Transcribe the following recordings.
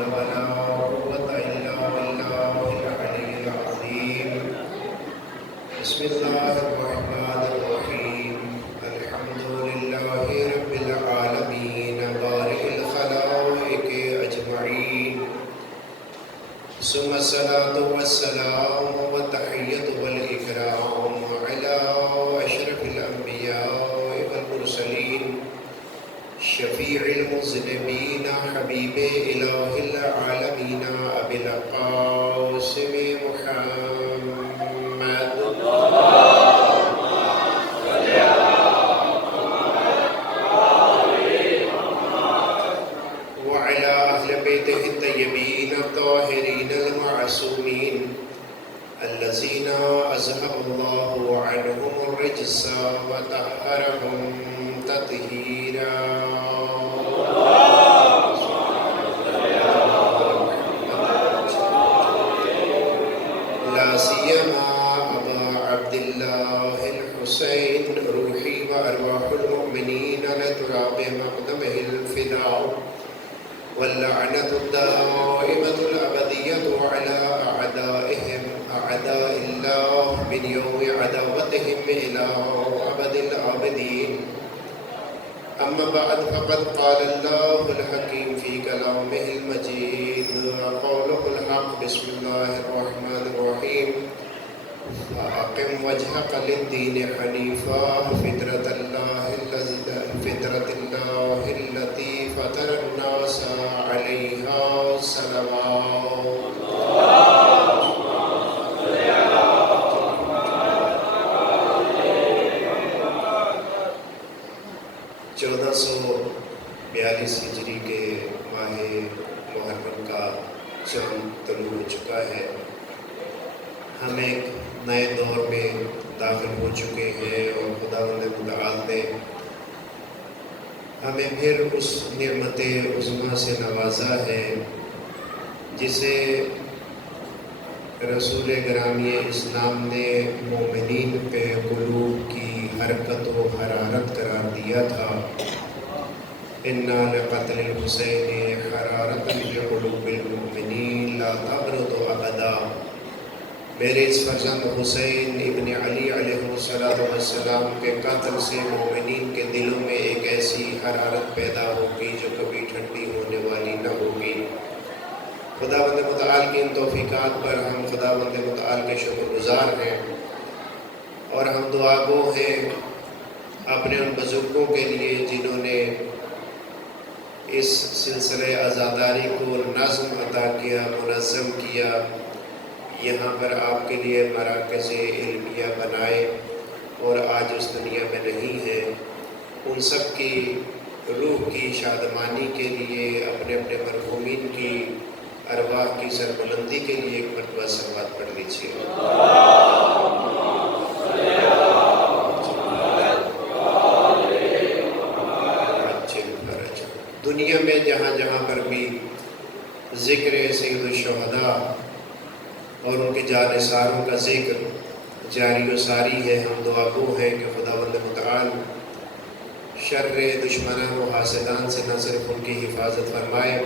حول ولا قوة إلا بالله العلي العظيم بسم الله الرحمن الرحيم الحمد لله رب العالمين بارئ الخلائق أجمعين ثم الصلاة والسلام والتحية والإكرام على أشرف الأنبياء والمرسلين شفيع المذنبين حبيب إله العالمين أبي القاسم محمد وعلى أهل بيته الطيبين الطاهرين المعصومين الذين أذهب الله عنهم الرجس وطهرهم تطهيرا لا سيما أبا عبد الله الحسين روحي وأرواح المؤمنين لتراب مقدمه الفداء واللعنة الدائمة الأبدية على أعدائهم أعداء الله من يوم عداوتهم إلى أبد الآبدين أما بعد فقد قال الله الحكيم في كلامه المجيد وقوله الحق بسم الله الرحمن الرحيم فأقم وجهك للدين حنيفا فطرة الله التي فطر الناس عليها صلوات 1442 ہجری کے ماہ محرم کا چاند طلوع ہو چکا ہے. ہم ایک نئے دور میں داخل ہو چکے ہیں اور خداوند متعال نے ہمیں پھر اس نعمت عظمیٰ سے نوازا ہے جسے رسول گرامی اسلام نے مومنین پہ قلوب کی حرکت و حرارت قرار دیا تھا. اِنَّا لِقَتْلِ الْحُسَيْنِ حَرَارَةً لِقُلُوبِ الْمُؤْمِنِينَ لَا تَبْرُدُ أَبَدًا. میرے اس فرزند حسین ابن علی علیہ السلام کے قتل سے مومنین کے دلوں میں ایک ایسی حرارت پیدا ہوگی جو کبھی ٹھنڈی ہونے والی نہ ہوگی. خداوند متعال کی ان توفیقات پر ہم خداوند متعال کے شکر گزار ہیں اور ہم دعا گو ہیں اپنے ان بزرگوں کے لیے جنہوں نے اس سلسلہ عزاداری کو نظم عطا کیا، منظم کیا، یہاں پر آپ کے لیے مراکز علمیہ بنائے اور آج اس دنیا میں نہیں ہے. ان سب کی روح کی شادمانی کے لیے اپنے اپنے مرحومین کی ارواح کی سربلندی کے لیے ایک مرتبہ صلوات پڑھ لیجیے. دنیا میں جہاں جہاں پر بھی ذکر سید الشہداء اور ان کے جانثاروں کا ذکر جاری و ساری ہے، ہم دعا گو ہیں کہ خداوند متعال شر دشمنان و حاسدان سے نہ صرف ان کی حفاظت فرمائے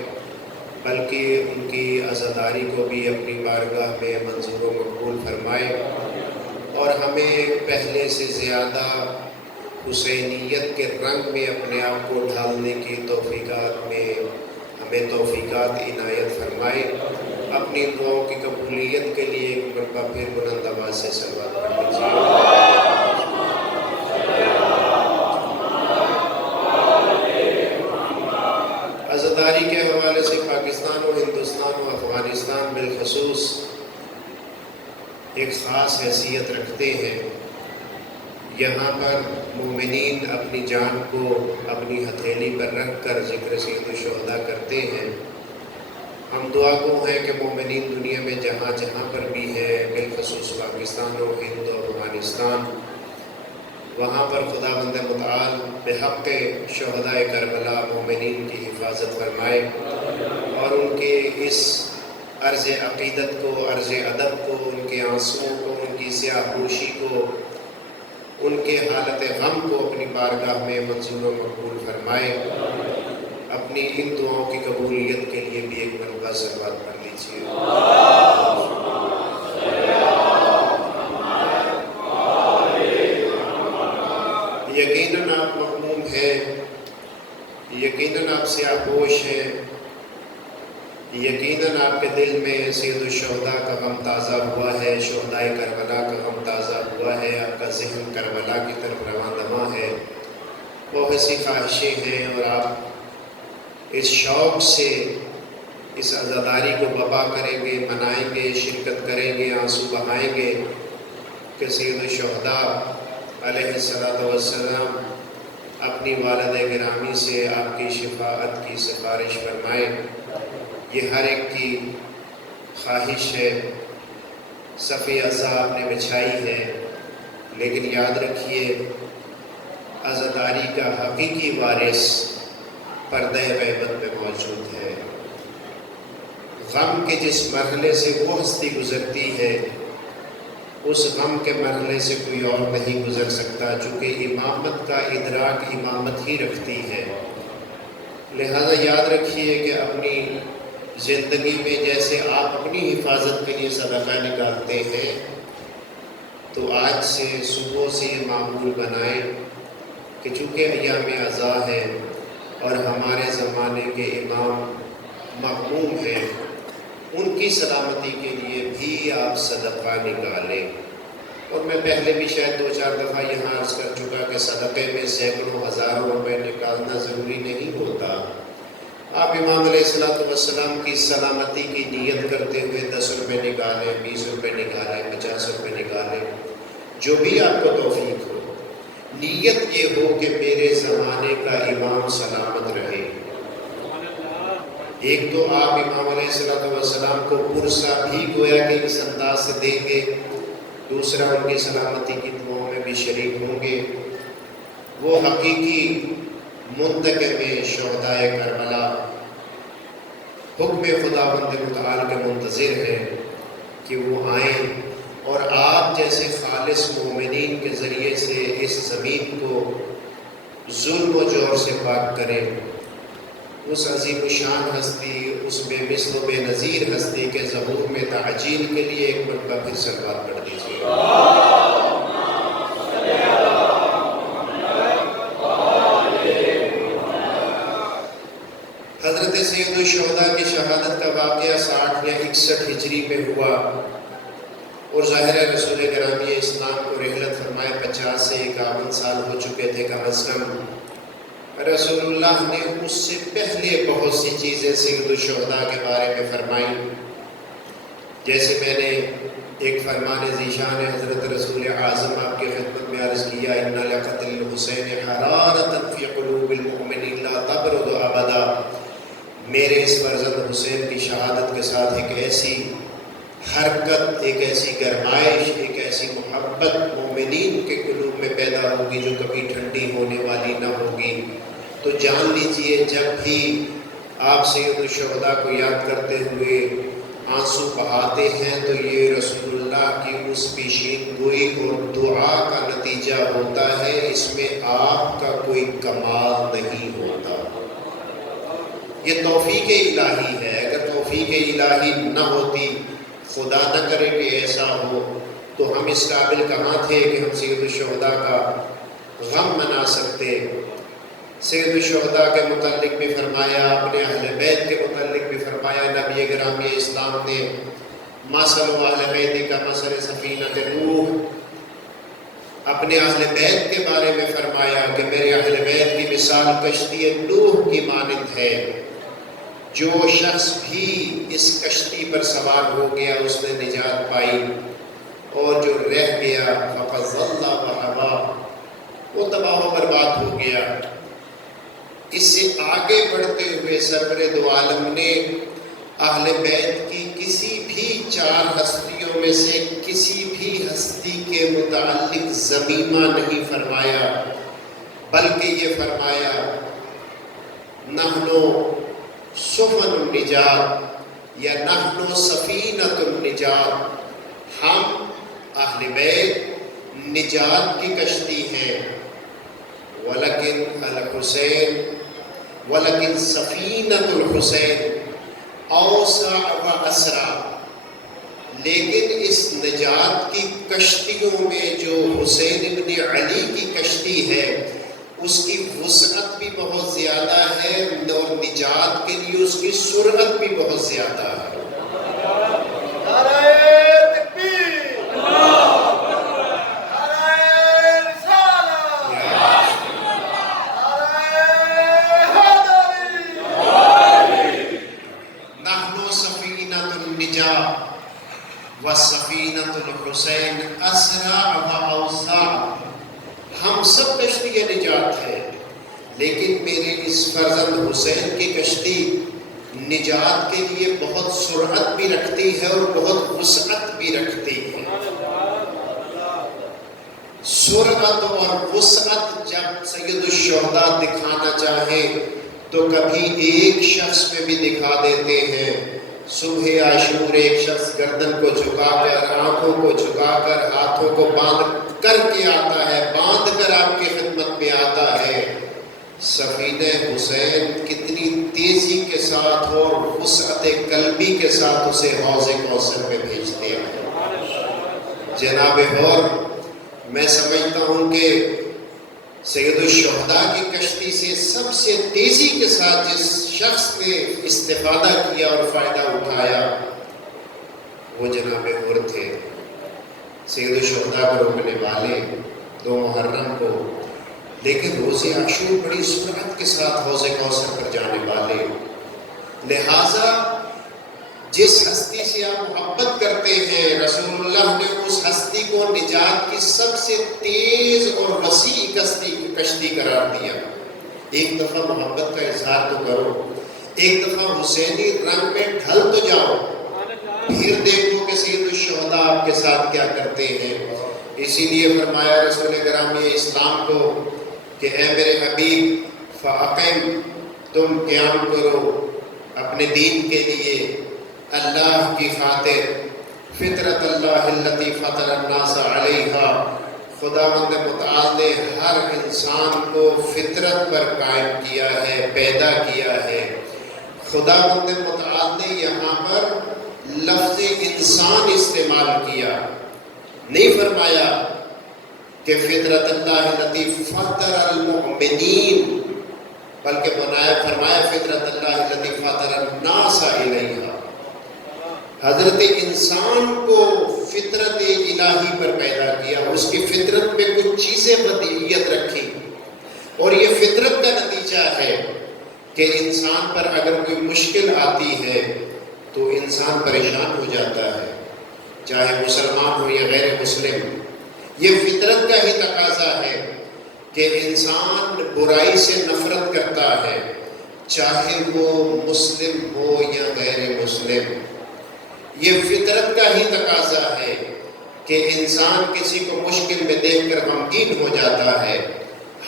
بلکہ ان کی عزاداری کو بھی اپنی بارگاہ میں منظور و مقبول فرمائے اور ہمیں پہلے سے زیادہ حسینیت کے رنگ میں اپنے آپ کو ڈھالنے کی توفیقات میں ہمیں توفیقات عنایت فرمائے. اپنی دعاؤں کی قبولیت کے لیے ایک مرتبہ پھر بلند آواز سے صلوات پڑھ لیجیے. عزاداری کے حوالے سے پاکستان و ہندوستان و افغانستان بالخصوص ایک خاص حیثیت رکھتے ہیں. یہاں پر مومنین اپنی جان کو اپنی ہتھیلی پر رکھ کر ذکر سید الشہداء کرتے ہیں. ہم دعا گو ہیں کہ مومنین دنیا میں جہاں جہاں پر بھی ہے، بالخصوص پاکستان و ہند و افغانستان، وہاں پر خداوند متعال بحق شہداء کربلا مومنین کی حفاظت فرمائے اور ان کے اس عرض عقیدت کو، عرض ادب کو، ان کے آنسوؤں کو، ان کی سیاہ پوشی کو، ان کے حالت غم کو اپنی بارگاہ میں منظور و مقبول فرمائے. اپنی ان دعاؤں کی قبولیت کے لیے بھی ایک مرتبہ صلوات پڑھ لیجیے۔ یقیناً آپ مغموم ہیں، یقیناً آپ سیاہپوش ہیں، یقیناً آپ کے دل میں سید الشہداء کا غم تازہ ہوا ہے، شہدائے کربلا کا غم تازہ ہوا ہے، آپ کا ذہن کربلا کی طرف رواں ہے، بہت سی خواہشیں ہیں، اور آپ اس شوق سے اس عزاداری کو بپا کریں گے، منائیں گے، شرکت کریں گے، آنسو بہائیں گے کہ سید الشہداء علیہ السلام اپنی والدہ گرامی سے آپ کی شفاعت کی سفارش فرمائیں۔ یہ ہر ایک کی خواہش ہے، صفِ عزا آپ نے بچھائی ہے، لیکن یاد رکھیے عزاداری کا حقیقی وارث پردہ غیبت میں موجود ہے۔ غم کے جس مرحلے سے وہ ہستی گزرتی ہے، اس غم کے مرحلے سے کوئی اور نہیں گزر سکتا، چونکہ امامت کا ادراک امامت ہی رکھتی ہے۔ لہذا یاد رکھیے کہ اپنی زندگی میں جیسے آپ اپنی حفاظت کے لیے صدقہ نکالتے ہیں، تو آج سے صبح سے یہ معمول بنائیں کہ چونکہ ایام عزا ہے اور ہمارے زمانے کے امام مغموم ہیں، ان کی سلامتی کے لیے بھی آپ صدقہ نکالیں۔ اور میں پہلے بھی شاید 2-4 دفعہ یہاں عرض کر چکا کہ صدقے میں سینکڑوں ہزاروں روپے نکالنا ضروری نہیں ہوتا۔ آپ امام علیہ السلام کی سلامتی کی نیت کرتے ہوئے 10 روپے نکالیں، 20 روپے نکالیں، 50 روپے نکالیں، جو بھی آپ کو توفیق ہو۔ نیت یہ ہو کہ میرے زمانے کا امام سلامت رہے۔ ایک تو آپ امام علیہ السلام کو پرسہ بھی گویا کہ اس انداز سے دیں گے، دوسرا ان کی سلامتی کی دعاؤں میں بھی شریک ہوں گے۔ وہ حقیقی منتقم شہدائے کربلا حکم خداوند متعال کے منتظر ہیں کہ وہ آئیں اور آپ جیسے خالص مومنین کے ذریعے سے اس زمین کو ظلم و جور سے پاک کریں۔ اس عظیم الشان ہستی، اس بے مثل و بے نظیر ہستی کے ظہور میں تعجیل کے لیے ایک مرتبہ پھر صلوات پڑھ دیجیے۔ حضرت سید الشہداء کی شہادت کا واقعہ 60 یا 61 ہجری میں ہوا، اور ظاہر ہے رسول گرامی اسلام کو رحلت فرمائے 50 سے 51 سال ہو چکے تھے کم از کم۔ رسول اللہ نے اس سے پہلے بہت سی چیزیں سید الشہداء کے بارے میں فرمائیں، جیسے میں نے ایک فرمان ذیشان حضرت رسول اعظم آپ کی خدمت میں عرض کیا، ان لقتل الحسین حرارۃ فی قلوب المؤمنین لا تبرد ابدا۔ میرے اس فرزند حسین کی شہادت کے ساتھ ایک ایسی حرکت، ایک ایسی گرمائش، ایک ایسی محبت مومنین کے قلوب میں پیدا ہوگی جو کبھی ٹھنڈی ہونے والی نہ ہوگی۔ تو جان لیجئے جب بھی آپ سید الشہداء کو یاد کرتے ہوئے آنسو بہاتے ہیں تو یہ رسول اللہ کی اس پیشین گوئی اور دعا کا نتیجہ ہوتا ہے، اس میں آپ کا کوئی کمال نہیں ہوتا۔ یہ توفیق الہی ہے۔ اگر توفیق الہی نہ ہوتی، خدا نہ کرے کہ ایسا ہو، تو ہم اس قابل کہاں تھے کہ ہم سید الشہداء کا غم منا سکتے۔ سید الشہداء کے متعلق بھی فرمایا، اپنے اہل بیت کے متعلق بھی فرمایا، نبی گرامی اسلام نے مثل اہل بیت کا مثل سفینۃ نوح، اپنے اہل بیت کے بارے میں فرمایا کہ میرے اہل بیت کی مثال کشتی نوح کی مانند ہے۔ جو شخص بھی اس کشتی پر سوار ہو گیا اس نے نجات پائی، اور جو رہ گیا فقد ضل وغوی، وہ تباہ و برباد ہو گیا۔ اس سے آگے بڑھتے ہوئے سرور دو عالم نے اہل بیت کی کسی بھی 4 ہستیوں میں سے کسی بھی ہستی کے متعلق ذمیمہ نہیں فرمایا، بلکہ یہ فرمایا نحنو سفن النجات یا نحنو سفینۃ النجات، ہم اہل بیت نجات کی کشتی ہیں، ولیکن الحسین ولکن سفینۃ الحسین، اوسع و اسرع، لیکن اس نجات کی کشتیوں میں جو حسین ابن علی کی کشتی ہے اس کی وسعت بھی بہت زیادہ ہے اور نجات کے لیے اس کی سرعت بھی بہت زیادہ ہے۔ نحن سفینۃ النجاة وسفینۃ الحسین اسرع و اوسع، ہم سب کشتی نجات ہیں لیکن میرے اس فرزند حسین کی کشتی نجات کے لیے بہت سرعت بھی رکھتی ہے اور بہت وسعت بھی رکھتی ہے۔ سرعت اور وسعت جب سید الشہداء دکھانا چاہیں تو کبھی ایک شخص میں بھی دکھا دیتے ہیں۔ صبح عاشور ایک شخص گردن کو جھکا کر، آنکھوں کو جھکا کر، ہاتھوں کو باندھ کر کے آتا ہے، باندھ کر آپ کی خدمت میں آتا ہے۔ سفینہ حسین کتنی تیزی کے ساتھ اور وسعت قلبی کے ساتھ اسے حوض کوثر میں بھیجتے ہیں۔ جناب اور میں سمجھتا ہوں کہ سید الشہداء کی کشتی سے سب سے تیزی کے ساتھ جس شخص نے استفادہ کیا اور فائدہ اٹھایا وہ جناب اور تھے، سید الشہداء کو روکنے والے 2 محرم کو، لیکن روز عاشور بڑی سرعت کے ساتھ حوض کوثر پر جانے والے۔ لہٰذا جس ہستی سے آپ محبت کرتے ہیں رسول اللہ نے اس ہستی کو نجات کی سب سے تیز اور وسیع کشتی قرار دیا۔ ایک دفعہ محبت کا اظہار تو کرو، ایک دفعہ حسینی رنگ میں ڈھل تو جاؤ، پھر دیکھو کہ سید الشہداء آپ کے ساتھ کیا کرتے ہیں۔ اسی لیے فرمایا رسول گرامی اسلام کو کہ اے میرے حبیب فاقم، تم قیام کرو اپنے دین کے لیے اللہ کی خاطر، فطرت اللہ التی فطر الناس علیہا، خداوند متعال نے ہر انسان کو فطرت پر قائم کیا ہے، پیدا کیا ہے۔ خداوند متعال نے یہاں پر لفظ انسان استعمال کیا، نہیں فرمایا کہ فطرت اللہ التی فطر المؤمنین، بلکہ فرمایا فطرت اللہ التی فطر الناس علیہا۔ حضرت انسان کو فطرت الہی پر پیدا کیا، اس کی فطرت میں کچھ چیزیں بدیلیت رکھی، اور یہ فطرت کا نتیجہ ہے کہ انسان پر اگر کوئی مشکل آتی ہے تو انسان پریشان ہو جاتا ہے، چاہے مسلمان ہو یا غیر مسلم۔ یہ فطرت کا ہی تقاضا ہے کہ انسان برائی سے نفرت کرتا ہے، چاہے وہ مسلم ہو یا غیر مسلم۔ یہ فطرت کا ہی تقاضا ہے کہ انسان کسی کو مشکل میں دیکھ کر غمگین ہو جاتا ہے۔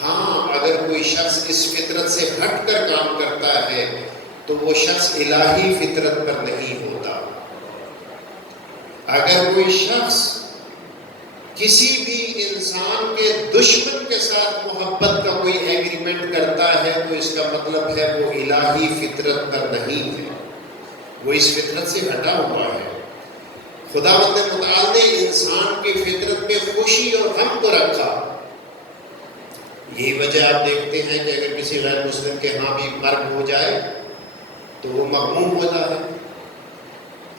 ہاں، اگر کوئی شخص اس فطرت سے ہٹ کر کام کرتا ہے تو وہ شخص الہی فطرت پر نہیں ہوتا۔ اگر کوئی شخص کسی بھی انسان کے دشمن کے ساتھ محبت کا کوئی ایگریمنٹ کرتا ہے تو اس کا مطلب ہے وہ الہی فطرت پر نہیں ہے، وہ اس فطرت سے ہٹا ہوا ہے۔ خداوند متعال نے انسان کی فطرت میں خوشی اور غم کو رکھا۔ یہی وجہ آپ دیکھتے ہیں کہ اگر کسی غیر مسلم کے ہاں بھی مرگ ہو جائے تو وہ مغموم ہوتا ہے۔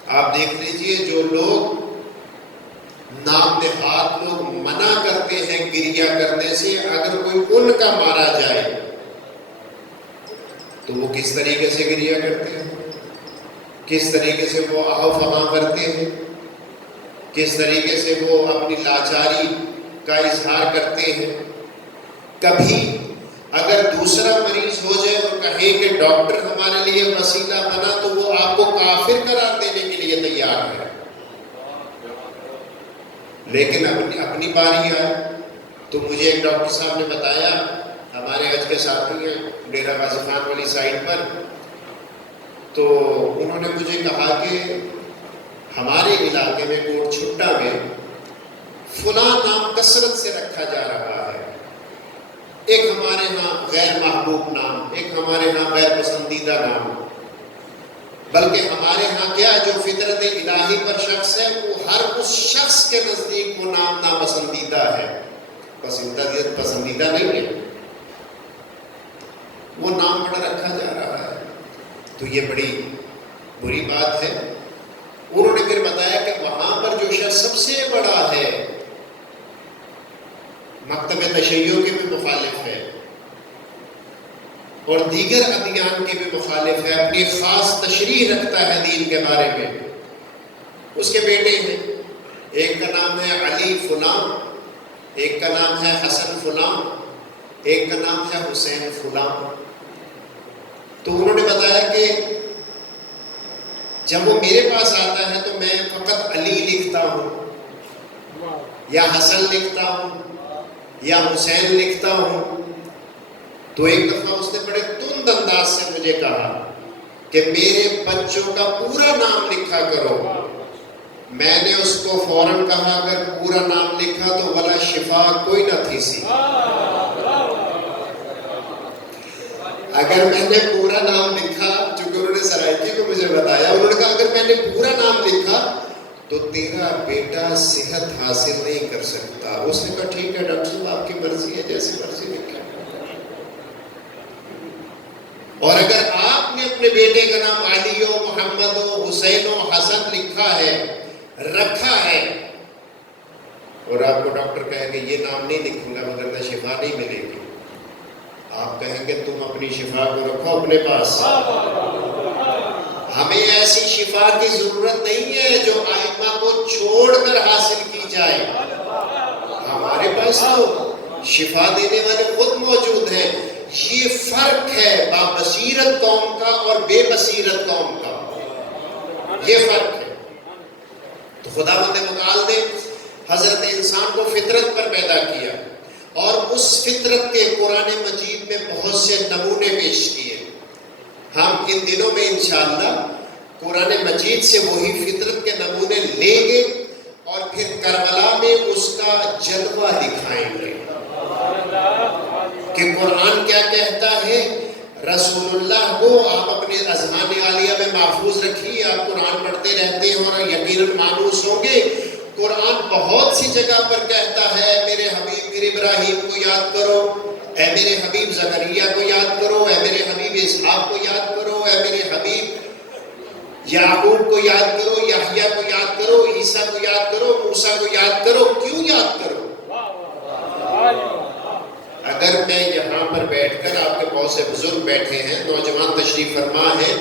آپ دیکھ لیجئے جو لوگ نام نہاد لوگ منع کرتے ہیں گریہ کرنے سے، اگر کوئی ان کا مارا جائے تو وہ کس طریقے سے گریہ کرتے ہیں، کس طریقے سے وہ آہو فغاں کرتے ہیں، کس طریقے سے وہ اپنی لاچاری کا اظہار کرتے ہیں۔ کبھی اگر دوسرا مریض ہو جائے اور کہیں کہ ڈاکٹر ہمارے لیے وسیلہ بنا تو وہ آپ کو کافر قرار دینے کے لیے تیار ہے، لیکن اپنی باری آئے تو مجھے ایک ڈاکٹر صاحب نے بتایا، ہمارے حج کے ساتھی ہیں ڈیرہ غازی خان والی سائٹ پر، تو انہوں نے مجھے کہا کہ ہمارے علاقے میں کوٹ چھٹا میں فلاں نام کثرت سے رکھا جا رہا ہے، ایک ہمارے ہاں غیر محبوب نام، ایک ہمارے ہاں غیر پسندیدہ نام۔ بلکہ ہمارے ہاں کیا جو فطرت الہی پر شخص ہے وہ ہر اس شخص کے نزدیک وہ نام ناپسندیدہ ہے، پسندیدہ نہیں ہے، وہ نام بڑا رکھا جا رہا ہے، تو یہ بڑی بری بات ہے۔ انہوں نے پھر بتایا کہ وہاں پر جو شخص سب سے بڑا ہے، مکتب تشیع کے بھی مخالف ہے اور دیگر ادیان کے بھی مخالف ہے، اپنی خاص تشریح رکھتا ہے دین کے بارے میں، اس کے بیٹے ہیں، ایک کا نام ہے علی فلاں، ایک کا نام ہے حسن فلاں، ایک کا نام ہے حسین فلاں۔ تو انہوں نے بتایا کہ جب وہ میرے پاس آتا ہے تو میں فقط علی لکھتا ہوں یا حسن لکھتا ہوں یا حسین لکھتا ہوں، تو ایک دفعہ اس نے بڑے تند انداز سے مجھے کہا کہ میرے بچوں کا پورا نام لکھا کرو۔ میں نے اس کو فوراً کہا اگر پورا نام لکھا تو ولا شفا کوئی نہ تھی سی۔ اگر میں نے پورا نام لکھا، چونکہ انہوں نے سرائکی کو مجھے بتایا، انہوں نے کہا اگر میں نے پورا نام لکھا تو تیرا بیٹا صحت حاصل نہیں کر سکتا۔ اس نے کہا ٹھیک ہے ڈاکٹر صاحب آپ کی مرضی ہے، جیسی مرضی لکھیں۔ اور اگر آپ نے اپنے بیٹے کا نام علی و محمد و حسین و حسن لکھا ہے، رکھا ہے، اور آپ کو ڈاکٹر کہے کہ یہ نام نہیں لکھوں گا مگر شفا نہیں ملے گی، آپ کہیں گے تم اپنی شفا کو رکھو اپنے پاس۔ ہمیں ایسی شفا کی ضرورت نہیں ہے جو ائمہ کو چھوڑ کر حاصل کی جائے، ہمارے پاس تو شفا دینے والے خود موجود ہیں۔ یہ فرق ہے بابصیرت قوم کا اور بے بصیرت قوم کا، یہ فرق ہے۔ تو خداوند متعال نے حضرت انسان کو فطرت پر پیدا کیا اور اس فطرت کے قرآن مجید میں بہت سے نمونے پیش کیے۔ ہم ان دنوں میں انشاءاللہ قرآن مجید سے وہی فطرت کے نمونے لیں گے اور پھر کربلا میں اس کا جلوہ دکھائیں گے کہ قرآن کیا کہتا ہے۔ رسول اللہ کو آپ اپنے اذہان عالیہ میں محفوظ رکھیے، آپ قرآن پڑھتے رہتے ہیں اور یقیناً مانوس ہوں گے۔ قرآن بہت سی جگہ پر کہتا ہے میرے حبیب پھر ابراہیم کو یاد کرو، اے میرے حبیب زکریا کو یاد کرو، اے میرے حبیب اسحاق کو یاد کرو، اے میرے حبیب یعقوب کو یاد کرو، یحییٰ کو یاد کرو، عیسیٰ کو یاد کرو، موسیٰ کو یاد کرو۔ کیوں یاد کرو؟ اگر میں یہاں پر بیٹھ کر، آپ کے بہت سے بزرگ بیٹھے ہیں، نوجوان تشریف فرما ہے،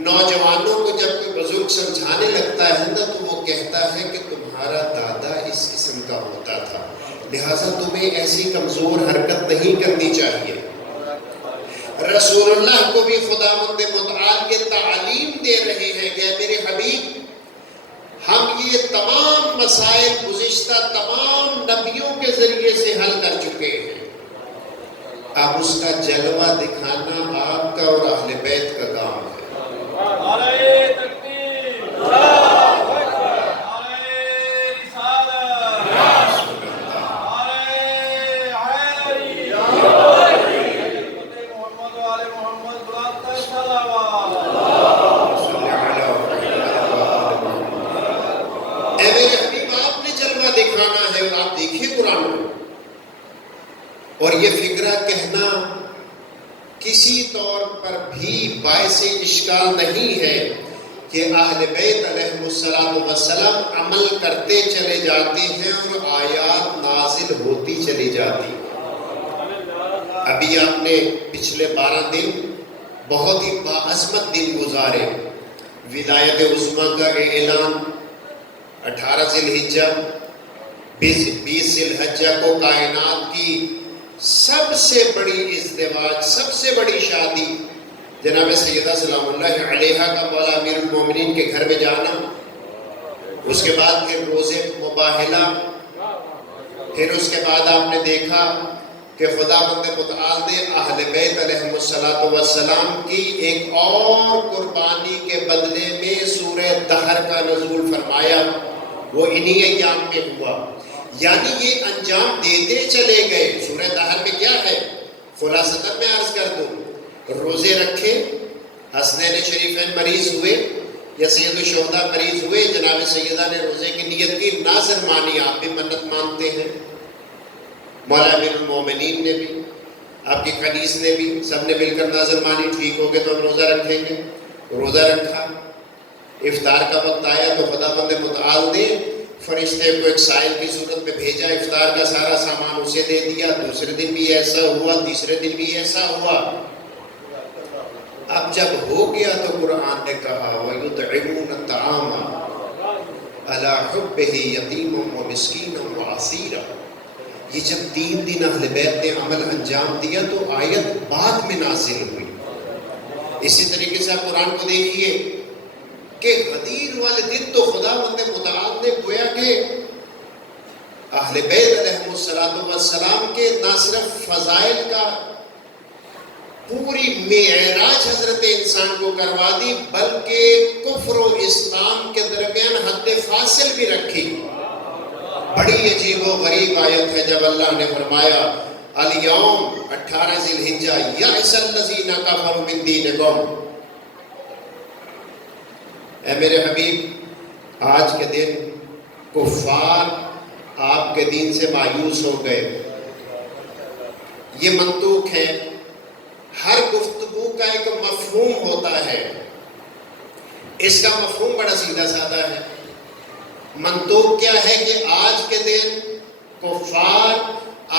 نوجوانوں کو جب کوئی بزرگ سمجھانے لگتا ہے نا تو وہ کہتا ہے کہ تمہارا دادا اس قسم کا ہوتا تھا، لہٰذا تمہیں ایسی کمزور حرکت نہیں کرنی چاہیے۔ رسول اللہ کو بھی خداوند متعال یہ تعلیم دے رہے ہیں کہ میرے حبیب ہم یہ تمام مسائل گزشتہ تمام نبیوں کے ذریعے سے حل کر چکے ہیں، اب اس کا جلوہ دکھانا آپ کا اور اہل بیت کا کام ہے۔ اور یہ فکرہ کہنا کسی طور پر بھی باعث اشکال نہیں ہے کہ اہل بیت علیہ السلام عمل کرتے چلے جاتے ہیں اور آیات نازل ہوتی چلی جاتی۔ ابھی آپ نے پچھلے 12 دن بہت ہی باعظمت دن گزارے، ولایت عظمیٰ کا اعلان 18 ذی الحجہ، 20 ذی الحجہ کو کائنات کی سب سے بڑی ازدواج، سب سے بڑی شادی جناب سیدہ سلام اللہ علیہ کا مولا امیر المومنین کے گھر میں جانا، اس کے بعد پھر روزے مباہلہ، پھر اس کے بعد آپ نے دیکھا کہ خداوند متعال نے اہل بیت علیہ السلام کی ایک اور قربانی کے بدلے میں سورہ دہر کا نزول فرمایا، وہ انہی ایام میں ہوا۔ یعنی یہ انجام دیتے چلے گئے۔ سورہ دہر میں کیا ہے؟ خلاصتاً میں عرض کر دوں، روزے رکھے، حسنین شریفین مریض ہوئے یا سید الشہداء مریض ہوئے، جناب سیدہ نے روزے کی نیت کی، ناظر مانی، آپ بھی منت مانتے ہیں، مولا امیر المومنین نے بھی، آپ کی خنیس نے بھی، سب نے مل کر ناظر مانی، ٹھیک ہو گئے تو ہم روزہ رکھیں گے، روزہ رکھا۔ افطار کا وقت آیا تو خدا بند متعال نے فرشتے کو ایک سائل کی صورت میں بھیجا، افطار کا سارا سامان اسے دے دیا۔ دوسرے دن بھی ایسا ہوا، تیسرے دن بھی ایسا ہوا۔ اب جب ہو گیا تو قرآن نے کہا وَيُطْعِمُونَ الطَّعَامَ عَلَىٰ حُبِّهِ يَتِيمًا وَمِسْكِينًا وَأَسِيرًا۔ یہ جب 3 دن اہل بیت نے عمل انجام دیا تو آیت بعد میں نازل ہوئی۔ اسی طریقے سے آپ قرآن کو دیکھیے کہ غدیر والے دن تو خدا بند متعال نے گویا کہ اہل بیت علیہ السلام کے نہ صرف فضائل کا پوری معراج حضرت انسان کو کروا دی، بلکہ کفر و اسلام کے درمیان حد فاصل بھی رکھی۔ بڑی عجیب و غریب آیت ہے جب اللہ نے فرمایا الیوم 18 ذی الحجہ یئس الذین کفروا من دینکم۔ اے میرے حبیب، آج کے دن کفار آپ کے دین سے مایوس ہو گئے۔ یہ منطوق ہے، ہر گفتگو کا ایک مفہوم ہوتا ہے، اس کا مفہوم بڑا سیدھا سادہ ہے۔ منطوق کیا ہے کہ آج کے دن کفار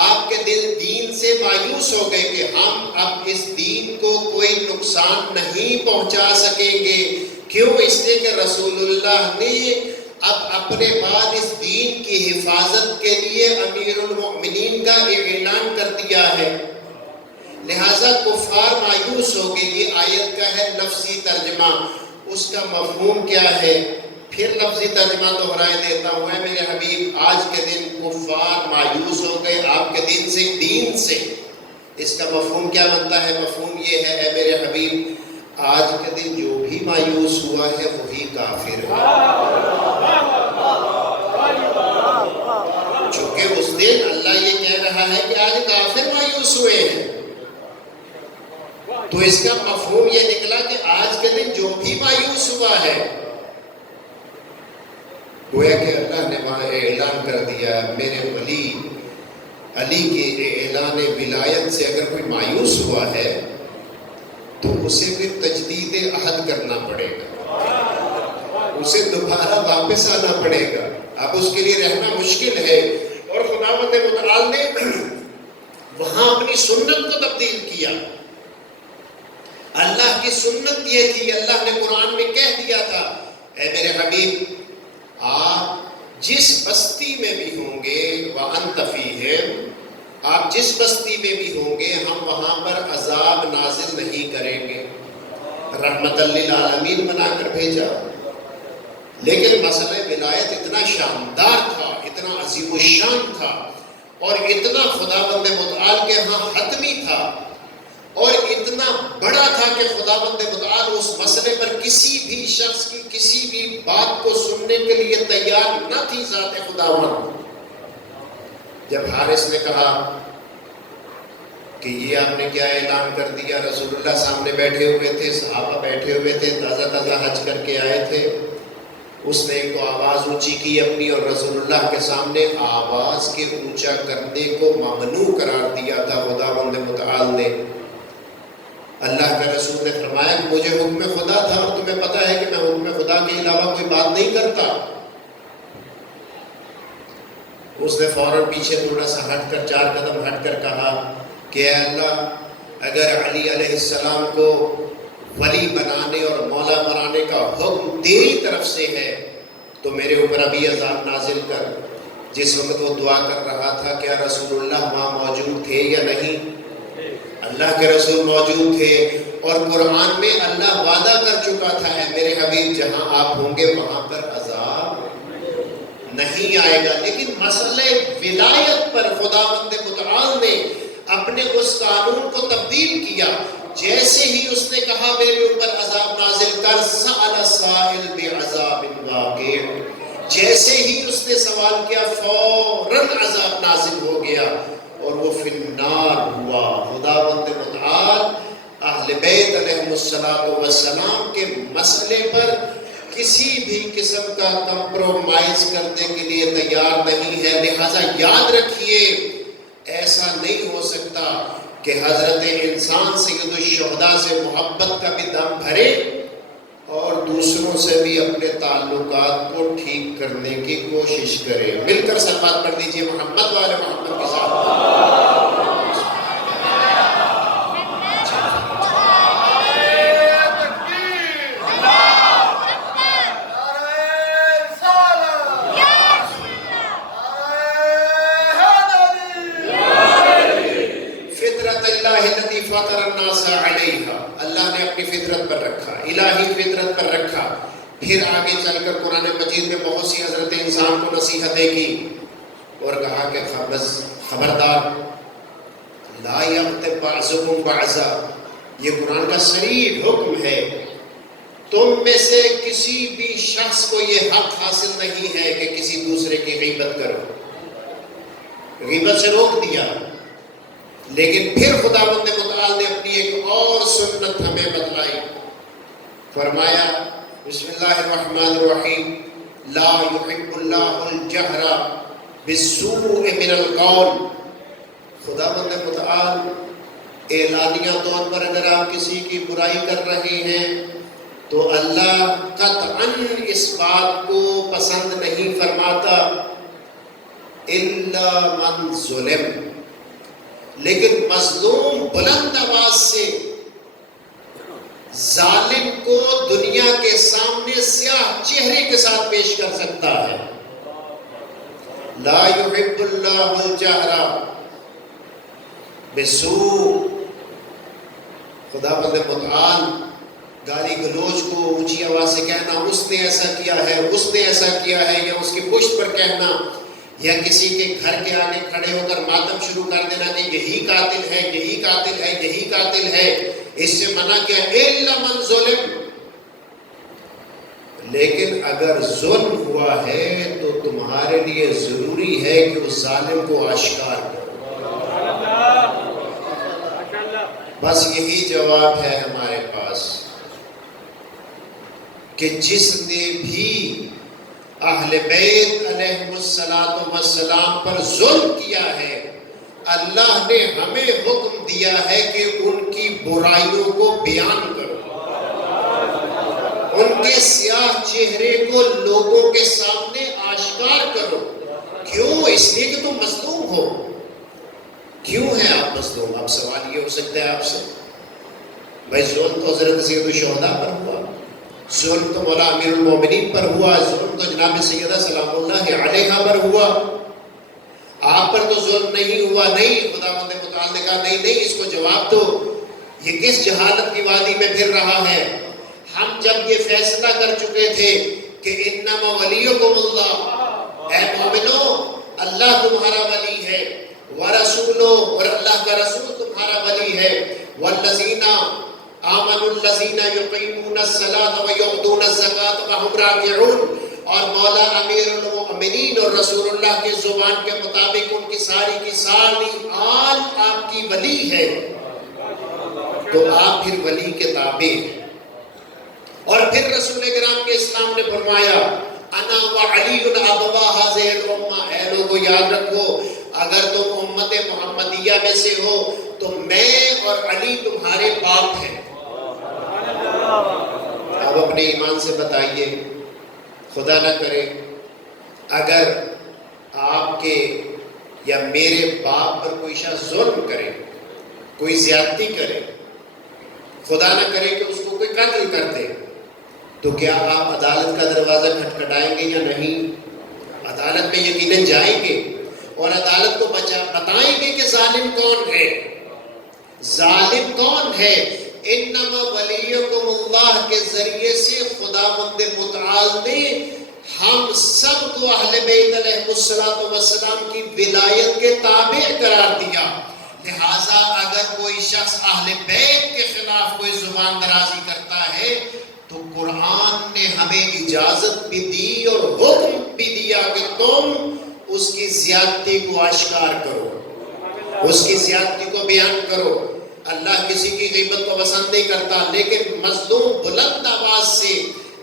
آپ کے دین سے مایوس ہو گئے کہ ہم اب اس دین کو کوئی نقصان نہیں پہنچا سکیں گے۔ کیوں؟ اس لیے کہ رسول اللہ نے اب اپنے بعد اس دین کی حفاظت کے لیے امیر المؤمنین کا اعلان کر دیا ہے، لہٰذا کفار مایوس ہو گئے۔ یہ آیت کا ہے لفظی ترجمہ، اس کا مفہوم کیا ہے پھر لفظی ترجمہ دہرائے دیتا ہوں۔ اے میرے حبیب، آج کے دن کفار مایوس ہو گئے آپ کے دین سے۔ اس کا مفہوم کیا بنتا ہے؟ مفہوم یہ ہے اے میرے حبیب، آج کے دن جو بھی مایوس ہوا ہے وہی کافر ہے، چونکہ اس دن اللہ یہ کہہ رہا ہے کہ آج کافر مایوس ہوئے ہیں، تو اس کا مفہوم یہ نکلا کہ آج کے دن جو بھی مایوس ہوا ہے، گویا کہ اللہ نے وہاں اعلان کر دیا میرے ولی علی کے اعلان ولایت سے اگر کوئی مایوس ہوا ہے تو اسے پھر تجدید عہد کرنا پڑے گا، اسے دوبارہ واپس آنا پڑے گا، اب اس کے لیے رہنا مشکل ہے۔ اور خداوند متعال نے وہاں اپنی سنت کو تبدیل کیا۔ اللہ کی سنت یہ تھی، اللہ نے قرآن میں کہہ دیا تھا اے میرے حبیب، آپ جس بستی میں بھی ہوں گے وَأَنْتَ فِيهِمْ، آپ جس بستی میں بھی ہوں گے ہم وہاں پر عذاب نازل نہیں کریں گے، رحمت للعالمین بنا کر بھیجا۔ لیکن مسئلہ ولایت اتنا شاندار تھا، اتنا عظیم الشان تھا، اور اتنا خداوند متعال کے ہاں حتمی تھا، اور اتنا بڑا تھا کہ خداوند متعال اس مسئلے پر کسی بھی شخص کی کسی بھی بات کو سننے کے لیے تیار نہ تھی ذات خداوند۔ جب حارث نے کہا کہ یہ آپ نے کیا اعلان کر دیا، رسول اللہ سامنے بیٹھے ہوئے تھے، صحابہ بیٹھے ہوئے تھے، تازہ تازہ حج کر کے آئے تھے، اس نے ایک تو آواز اونچی کی اپنی، اور رسول اللہ کے سامنے آواز کے اونچا کرنے کو ممنوع قرار دیا تھا خداوند متعال نے۔ اللہ کے رسول نے فرمایا کہ مجھے حکم خدا تھا اور تمہیں پتہ ہے کہ میں حکم خدا کے علاوہ کوئی بات نہیں کرتا۔ اس نے فوراً پیچھے تھوڑا سا ہٹ کر 4 قدم ہٹ کر کہا کہ اے اللہ، اگر علی علیہ السلام کو ولی بنانے اور مولا بنانے کا حکم تیری طرف سے ہے تو میرے اوپر ابھی عذاب نازل کر۔ جس وقت وہ دعا کر رہا تھا کیا رسول اللہ وہاں موجود تھے یا نہیں؟ اللہ کے رسول موجود تھے، اور قرآن میں اللہ وعدہ کر چکا تھا اے میرے حبیب جہاں آپ ہوں گے وہاں پر عذاب نہیں آئے گا۔ لیکن مسئلہ ولایت پر خداوند متعال نے اپنے اس قانون کو تبدیل کیا۔ جیسے ہی اس نے کہا میرے اوپر عذاب نازل کر، سأل سائل بعذاب واقع، جیسے ہی اس نے سوال کیا فوراً عذاب نازل ہو گیا، اور وہ فی النار ہوا۔ خداوند متعال اہل بیت علیہ السلام کے مسئلے پر کسی بھی قسم کا کمپرومائز کرنے کے لیے تیار نہیں ہے. لہذا یاد رکھیے ایسا نہیں ہو سکتا کہ حضرت انسان سید الشہداء سے محبت کا بھی دم بھرے اور دوسروں سے بھی اپنے تعلقات کو ٹھیک کرنے کی کوشش کرے. مل کر صلوات پڑھ دیجئے محمد والے محمد کے ساتھ. فطر الناس علیہا، اللہ نے اپنی فطرت پر رکھا، الہی فطرت پر رکھا. پھر آگے چل کر قرآن مجید میں بہت سی حضرت انسان کو نصیحتیں کی اور کہا کہ خبردار لا یغتب بعضکم بعضا، یہ قرآن کا صریح حکم ہے. تم میں سے کسی بھی شخص کو یہ حق حاصل نہیں ہے کہ کسی دوسرے کی غیبت کرو. غیبت سے روک دیا. لیکن پھر خداوند متعال نے اپنی ایک اور سنت ہمیں بتلائی. فرمایا بسم اللہ الرحمن الرحیم لا يحب اللہ الجہر بالسوء من القول. خداوند متعال اعلانیہ طور پر اگر آپ کسی کی برائی کر رہے ہیں تو اللہ قطعاً اس بات کو پسند نہیں فرماتا الا من ظلم. لیکن مظلوم بلند آواز سے ظالم کو دنیا کے سامنے سیاہ چہرے کے ساتھ پیش کر سکتا ہے. لا يحب اللہ الجہر بالسوء. خداوند متعال گالی گلوچ کو اونچی آواز سے کہنا اس نے ایسا کیا ہے، اس نے ایسا کیا ہے، یا اس کی پشت پر کہنا، یا کسی کے گھر کے آگے کھڑے ہو کر ماتم شروع کر دینا کہ یہی قاتل ہے، یہی قاتل ہے، یہی قاتل ہے، اس سے منع کیا الا من ظلم. لیکن اگر ظلم ہوا ہے تو تمہارے لیے ضروری ہے کہ اس ظالم کو آشکار کرو. بس یہی جواب ہے ہمارے پاس کہ جس نے بھی اہل بیت علیہ السلام پر ظلم کیا ہے اللہ نے ہمیں حکم دیا ہے کہ ان کی برائیوں کو بیان کرو، ان کے سیاہ چہرے کو لوگوں کے سامنے آشکار کرو. کیوں؟ اس لیے کہ تم مظلوم ہو. کیوں ہیں آپ مظلوم؟ اب سوال یہ ہو سکتا ہے آپ سے بھائی ظلم تو حضرت سید الشہداء پر ہوا، ظلم تو مولا امیر المومنین پر ہوا، ظلم تو جناب سیدہ سلام اللہ علیہا پر ہوا، آپ پر تو ظلم نہیں ہوا. نہیں، خداوند متعال نے کہا نہیں، اس کو جواب دو. یہ کس جہالت کی وادی میں پھر رہا ہے؟ ہم جب یہ فیصلہ کر چکے تھے کہ انما ولیکم اللہ، اے مومنو اللہ تمہارا ولی ہے، ورسولو، اور اللہ کا رسول تمہارا ولی ہے، والذین آمنوا الذین یقیمون الصلاۃ ویؤتون الزکاۃ وہم راکعون. اور مولا امیر المؤمنین اور رسول اللہ کے زبان کے مطابق ان کی ساری کی ساری آل آپ کی ولی ہے، تو آپ پھر ولی کے تابع ہیں. اور پھر رسول کرام کے اسلام نے فرمایا انا وعلی ابوا هذه الامہ. اے لوگوں یاد رکھو اگر تم امت محمدیہ میں سے ہو تو میں اور علی تمہارے باپ ہیں. اب اپنے ایمان سے بتائیے، خدا نہ کرے اگر آپ کے یا میرے باپ پر کوئی شخص ظلم کرے، کوئی زیادتی کرے، خدا نہ کرے کہ اس کو کوئی قتل کر دے، تو کیا آپ عدالت کا دروازہ کھٹکھٹائیں گے یا نہیں؟ عدالت میں یقیناً جائیں گے اور عدالت کو بتائیں گے کہ ظالم کون ہے. ظالم کون ہے؟ انما ولیکم اللہ کے ذریعے سے خداوند متعال نے ہم سب کو اہل بیت علیہ السلام کی ولایت کے تابع قرار دیا. لہٰذا اگر کوئی شخص اہل بیت کے خلاف کوئی زبان درازی کرتا ہے تو قرآن نے ہمیں اجازت بھی دی اور حکم بھی دیا کہ تم اس کی زیادتی کو آشکار کرو، اس کی زیادتی کو بیان کرو. اللہ کسی کی غیبت کو پسند نہیں کرتا، لیکن مظلوم بلند آواز سے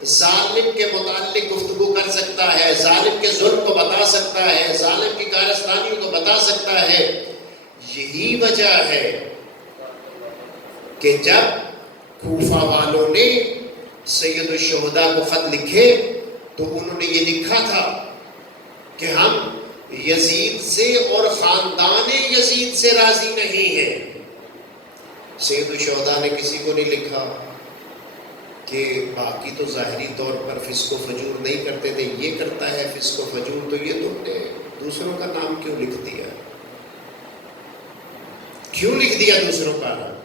ظالم کے متعلق گفتگو کر سکتا ہے، ظالم کے ظلم کو بتا سکتا ہے، ظالم کی کارستانیوں کو بتا سکتا ہے۔ یہی وجہ ہے کہ جب کوفہ والوں نے سید الشہداء کو خط لکھے تو انہوں نے یہ لکھا تھا کہ ہم یزید سے اور خاندان یزید سے راضی نہیں ہیں۔ سید الشہداء نے کسی کو نہیں لکھا کہ باقی تو ظاہری طور پر فسق و فجور نہیں کرتے تھے، یہ کرتا ہے فسق و فجور، تو یہ تم نے دوسروں کا نام کیوں لکھ دیا؟ کیوں لکھ دیا دوسروں کا نام؟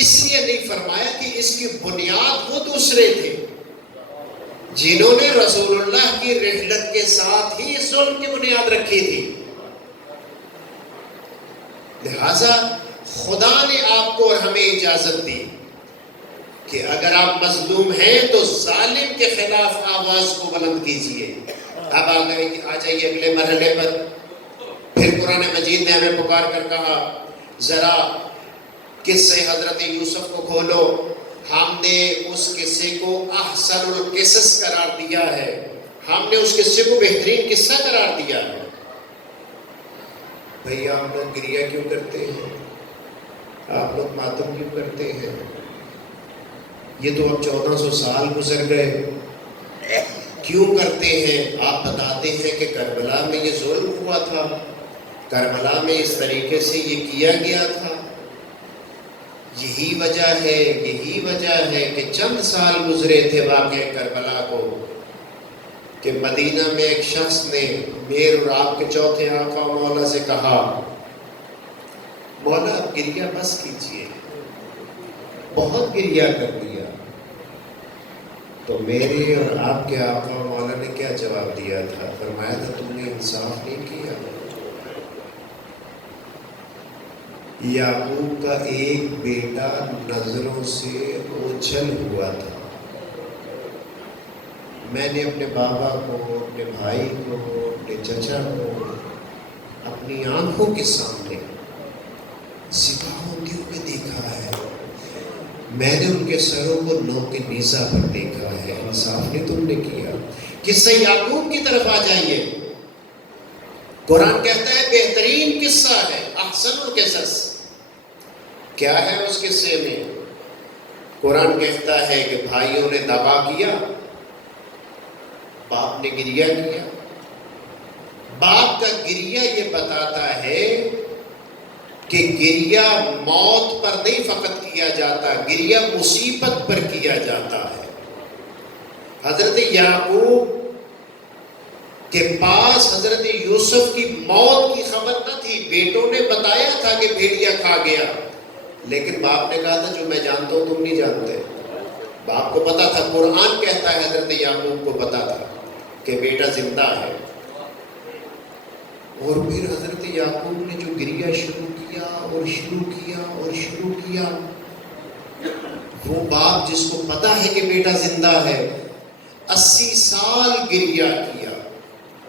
اس لیے نہیں فرمایا کہ اس کی بنیاد وہ دوسرے تھے جنہوں نے رسول اللہ کی رحلت کے ساتھ ہی اس ظلم کی بنیاد رکھی تھی۔ لہذا خدا نے آپ کو اور ہمیں اجازت دی کہ اگر آپ مظلوم ہیں تو ظالم کے خلاف آواز کو بلند کیجئے۔ اب آ جائیے اگلے مرحلے پر۔ پھر قرآن مجید نے ہمیں پکار کر کہا ذرا قصے حضرت یوسف کو کھولو، ہم نے اس قصے کو احسن القصص قرار دیا ہے، ہم نے اس قصے کو بہترین قصہ قرار دیا ہے۔ بھئی آپ لوگ گریہ کیوں کرتے ہیں؟ آپ لوگ ماتم کیوں کرتے ہیں؟ یہ تو اب 1400 سال گزر گئے، کیوں کرتے ہیں؟ آپ بتاتے ہیں کہ کربلا میں یہ ظلم ہوا تھا، کربلا میں اس طریقے سے یہ کیا گیا تھا۔ یہی وجہ ہے کہ چند سال گزرے تھے واقعہ کربلا کو کہ مدینہ میں ایک شخص نے میر اور آپ کے چوتھے آقا مولا سے کہا مولا اب گریہ بس کیجئے، بہت گریہ کر دیا۔ تو میرے اور آپ کے آقا مولا نے کیا جواب دیا تھا؟ فرمایا تھا تم نے انصاف نہیں کیا۔ یعقوب کا ایک بیٹا نظروں سے اوجھل ہوا تھا، میں نے اپنے بابا کو، اپنے بھائی کو، اپنے چچا کو اپنی آنکھوں کے سامنے ذبح ہوتے ہوئے دیکھا ہے، میں نے ان کے سروں کو نوک نیزہ پر دیکھا ہے۔ انصاف نہیں تم نے کیا۔ قصہ یعقوب کی طرف آ جائیے، قرآن کہتا ہے بہترین قصہ ہے، احسن القصص۔ کیا ہے اس قصے میں؟ قرآن کہتا ہے کہ بھائیوں نے دعویٰ کیا، باپ نے گریہ کیا۔ باپ کا گریہ یہ بتاتا ہے کہ گریہ موت پر نہیں فقط کیا جاتا، گریہ مصیبت پر کیا جاتا ہے۔ حضرت یعقوب کے پاس حضرت یوسف کی موت کی خبر نہ تھی، بیٹوں نے بتایا تھا کہ بھیڑیا کھا گیا، لیکن باپ نے کہا تھا جو میں جانتا ہوں تم نہیں جانتے۔ باپ کو پتا تھا، قرآن کہتا ہے حضرت یعقوب کو پتا تھا کہ بیٹا زندہ ہے۔ اور پھر حضرت یعقوب نے جو گریہ شروع کیا اور شروع کیا اور شروع کیا، وہ باپ جس کو پتا ہے کہ بیٹا زندہ ہے 80 سال گریہ کیا۔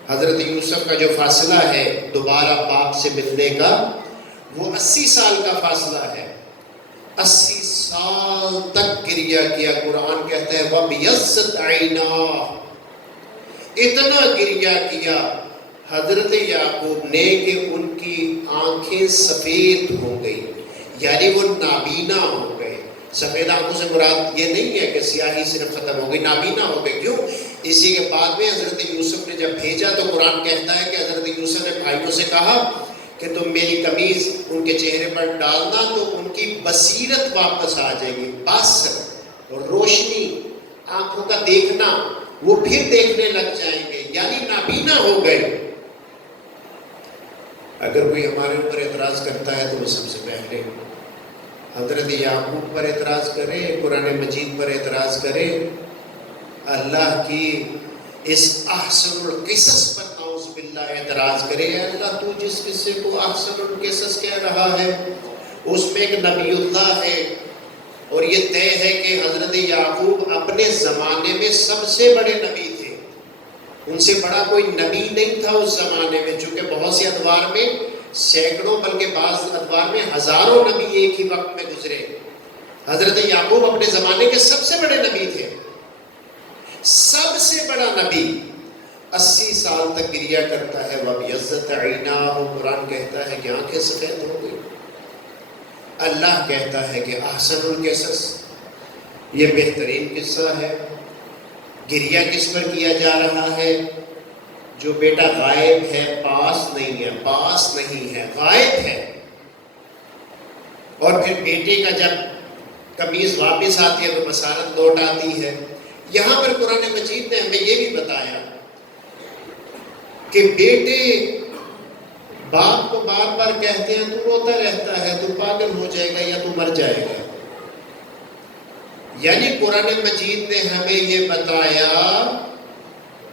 حضرت یوسف کا جو فاصلہ ہے دوبارہ باپ سے ملنے کا، وہ 80 سال کا فاصلہ ہے۔ 80 سال تک گریہ کیا۔ قرآن کہتا ہے وَبِيَضَّتْ عَيْنَاهُ، اتنا گریہ کیا حضرت یعقوب نے کہ ان کی آنکھیں سفید ہو گئی، یعنی وہ نابینا ہو گئے۔ سفید آنکھوں سے مراد یہ نہیں ہے کہ سیاہی صرف ختم ہو گئی، نابینا ہو گئے۔ کیوں؟ اسی کے بعد میں حضرت یوسف نے جب بھیجا تو قرآن کہتا ہے کہ حضرت یوسف نے بھائیوں سے کہا کہ تم میری قمیض ان کے چہرے پر ڈالنا تو ان کی بصیرت واپس آ جائے گی، بصر اور روشنی، آنکھوں کا دیکھنا، وہ پھر دیکھنے لگ جائیں گے، یعنی نابینا ہو گئے۔ اگر کوئی ہمارے اوپر اعتراض کرتا ہے تو وہ سب سے پہلے حضرت یعقوب پر اعتراض کرے، قرآن مجید پر اعتراض کرے، اللہ کی اس احسن القصص پر نعوذ باللہ اعتراض کرے۔ اے اللہ تو جس قصے کو احسن القصص کہہ رہا ہے اس میں ایک نبی اللہ ہے، اور یہ طے ہے کہ حضرت یعقوب اپنے زمانے میں سب سے بڑے نبی تھے، ان سے بڑا کوئی نبی نہیں تھا اس زمانے میں، چونکہ بہت سے ادوار میں سینکڑوں بلکہ بعض ادوار میں ہزاروں نبی ایک ہی وقت میں گزرے. حضرت یعقوب اپنے زمانے کے سب سے بڑے نبی تھے. سب سے بڑا نبی 80 سال تک گریا کرتا ہے. وَبْيَضَّتْ عَيْنَاهُ، قرآن کہتا ہے کہ آنکھیں سفید ہو گئی. اللہ کہتا ہے کہ احسن القصص، یہ بہترین قصہ ہے. گریا کس پر کیا جا رہا ہے؟ جو بیٹا غائب ہے، پاس نہیں ہے، پاس نہیں ہے، غائب ہے. اور پھر بیٹے کا جب قمیض واپس آتی ہے تو بصارت لوٹ آتی ہے. یہاں پر قرآن مجید نے ہمیں یہ بھی بتایا کہ بیٹے باپ کو بار بار کہتے ہیں تو روتا رہتا ہے، تو پاگل ہو جائے گا یا تو مر جائے گا. یعنی قرآن مجید نے ہمیں یہ بتایا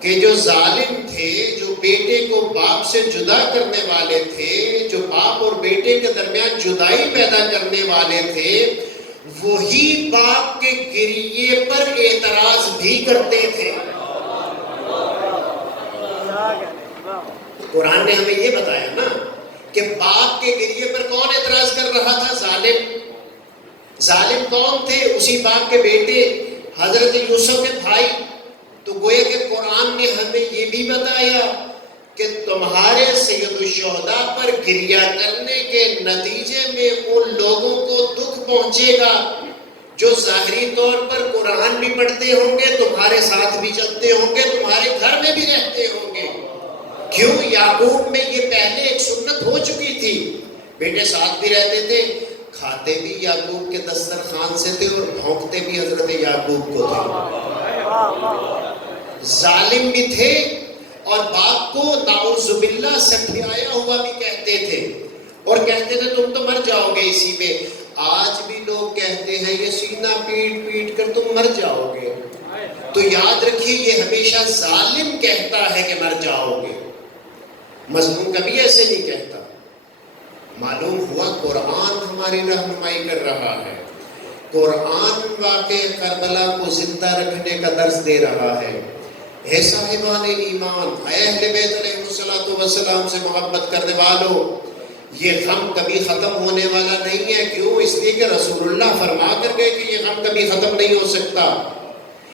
کہ جو ظالم تھے، جو بیٹے کو باپ سے جدا کرنے والے تھے، جو باپ اور بیٹے کے درمیان جدائی پیدا کرنے والے تھے، وہی باپ کے گریے پر اعتراض بھی کرتے تھے. قرآن نے ہمیں یہ بتایا نا کہ باپ کے گریے پر کون اعتراض کر رہا تھا؟ ظالم. ظالم کون تھے؟ اسی باپ کے بیٹے حضرت یوسف کے بھائی. تو گویا کہ قرآن نے ہمیں یہ بھی بتایا کہ تمہارے سید الشہداء پر گریہ کرنے کے نتیجے میں ان لوگوں کو دکھ پہنچے گا جو ظاہری طور پر قرآن بھی پڑھتے ہوں گے، تمہارے ساتھ بھی چلتے ہوں گے، تمہارے گھر میں بھی رہتے ہوں گے. کیوں؟ یعقوب میں یہ پہلے ایک سنت ہو چکی تھی. بیٹے ساتھ بھی رہتے تھے، کھاتے بھی یعقوب کے دسترخوان سے تھے اور بھونکتے بھی حضرت یعقوب کو تھے. ظالم بھی تھے اور باپ کو نعوذ باللہ سٹھیایا ہوا بھی کہتے تھے اور کہتے تھے تم تو مر جاؤ گے اسی میں. آج بھی لوگ کہتے ہیں یہ سینہ پیٹ پیٹ کر تم مر جاؤ گے. تو یاد رکھیے یہ ہمیشہ ظالم کہتا ہے کہ مر جاؤ گے، مظلوم کبھی ایسے نہیں کہتا. معلوم ہوا قرآن ہماری رہنمائی کر رہا ہے. قرآن واقع کربلا کو زندہ رکھنے کا درس دے رہا ہے. اے صاحبان ایمان، اے اہل بیت علیہ السلام سے محبت کرنے والوں، یہ غم کبھی ختم ہونے والا نہیں ہے. کیوں؟ اس لیے کہ رسول اللہ فرما کر گئے کہ یہ غم کبھی ختم نہیں ہو سکتا.